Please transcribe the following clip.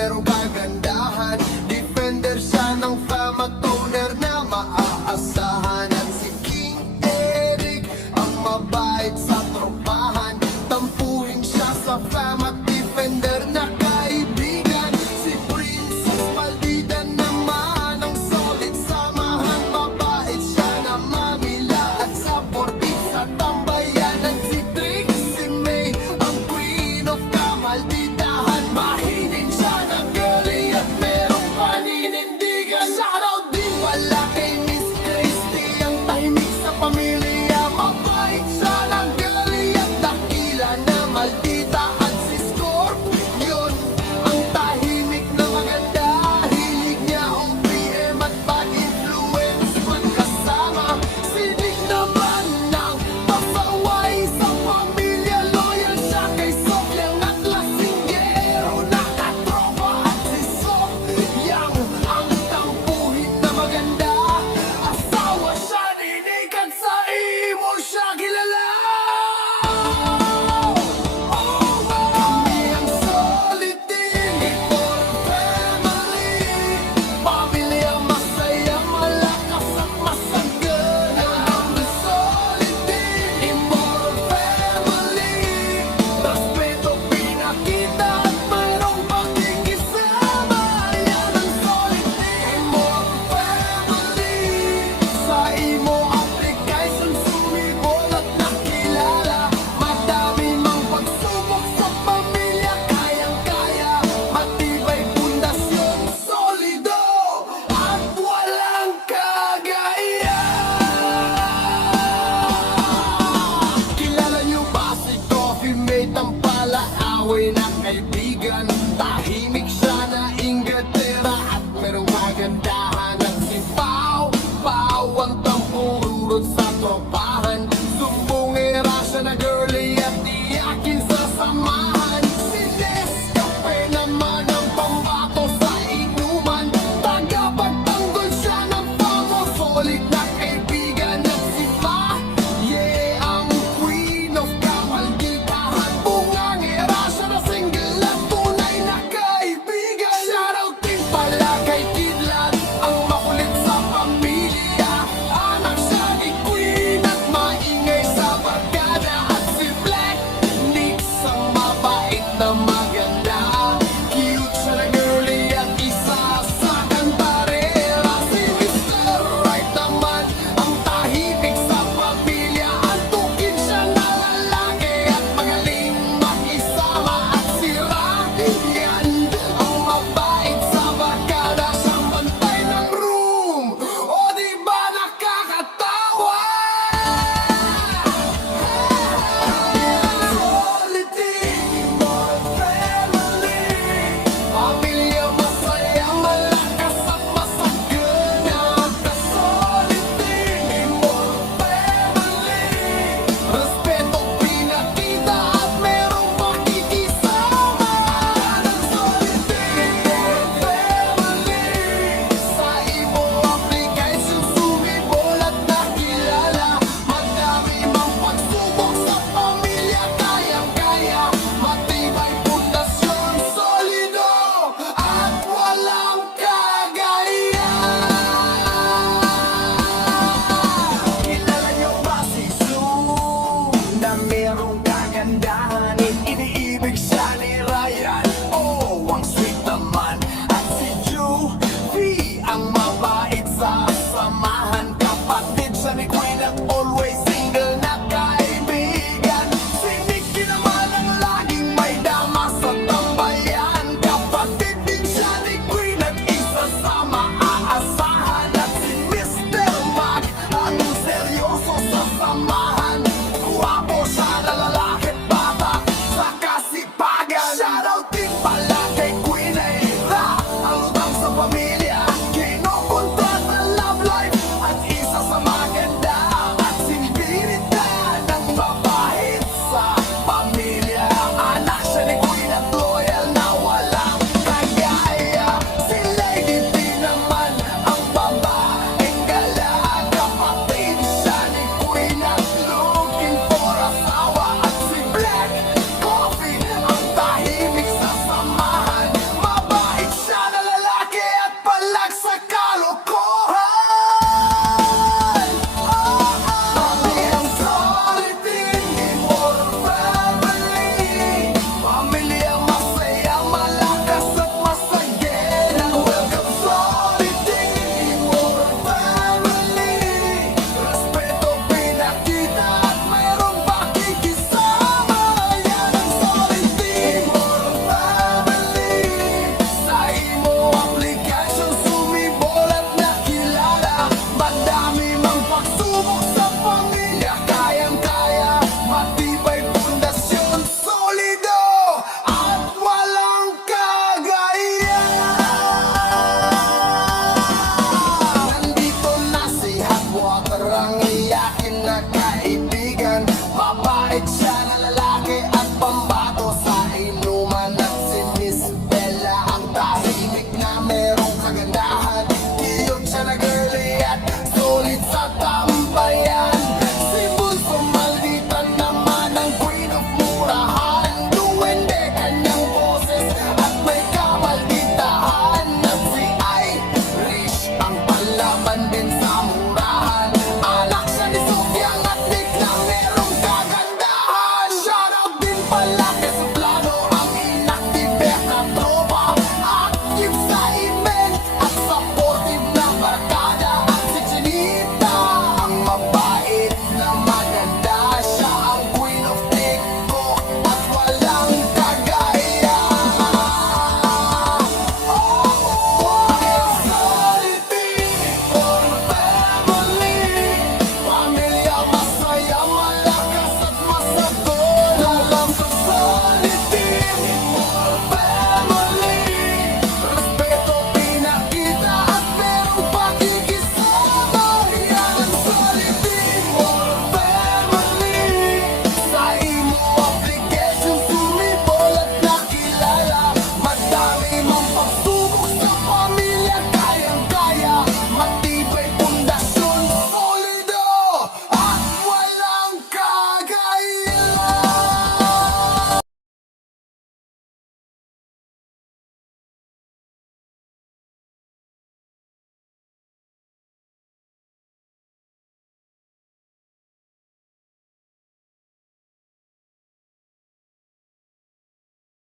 merong kagandahan. Defender siya ng fam at owner na maaasahan. At si King Eric ang mabait sa tropahan. Tampuhin siya sa fam at defender na kaibigan. Si Princess Maldita naman ang solid samahan. Mabait siya na mamila at supportive sa tambayan. At si Trixie May ang queen of kamalditahan. Mahinin siya ng girly at merong paninindigan. Shoutout din pala kay Miss Christie, ang tahimik sa pamilya. Mabait siya ng girly at dakila na maldita. At si Scorpion ang tahimik na maganda. Hilig niya ang PM at pag-influence magkasama. Si Nick naman ang pasaway sa pamilya. Loyal siya kay Sofiang at lasinggero na katropa. At si Sofiang ang tampuhin na maganda. Asawa siya ni Nick at sa imo siya kilala. Kami ang solid team, for family. Pamilya masaya, malakas at masagana. Kami solid team, for family. Respeto pinakita at mayroong pakikisama. Yan ang solid team, for family. Sa imo application sumibol at nakilala. Madami mang pagsubok sa pamilya, kayang-kaya. Matibay pundasyon, solido at walang kagaya. Kilala niyo ba si Coffee Mate, ang palaaway na kaibigan? Tahimik siya